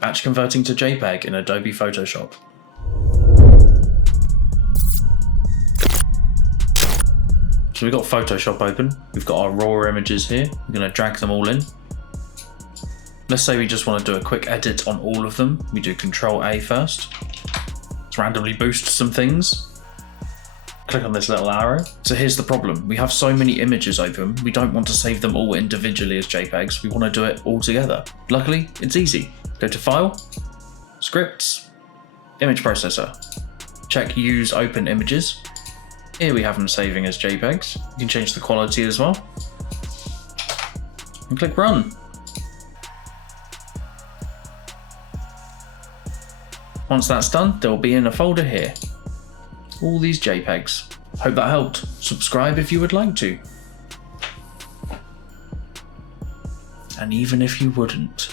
Batch converting to JPEG in Adobe Photoshop. So we've got Photoshop open, we've got our raw images here, we're going to drag them all in. Let's say we just want to do a quick edit on all of them. We do Control A first. Let's randomly boost some things. Click on this little arrow. So here's the problem. We have so many images open, we don't want to save them all individually as JPEGs. We want to do it all together. Luckily, it's easy. Go to File, Scripts, Image Processor. Check Use Open Images. Here we have them saving as JPEGs. You can change the quality as well. And click Run. Once that's done, they'll be in a folder here. All these JPEGs. Hope that helped. Subscribe if you would like to. And even if you wouldn't.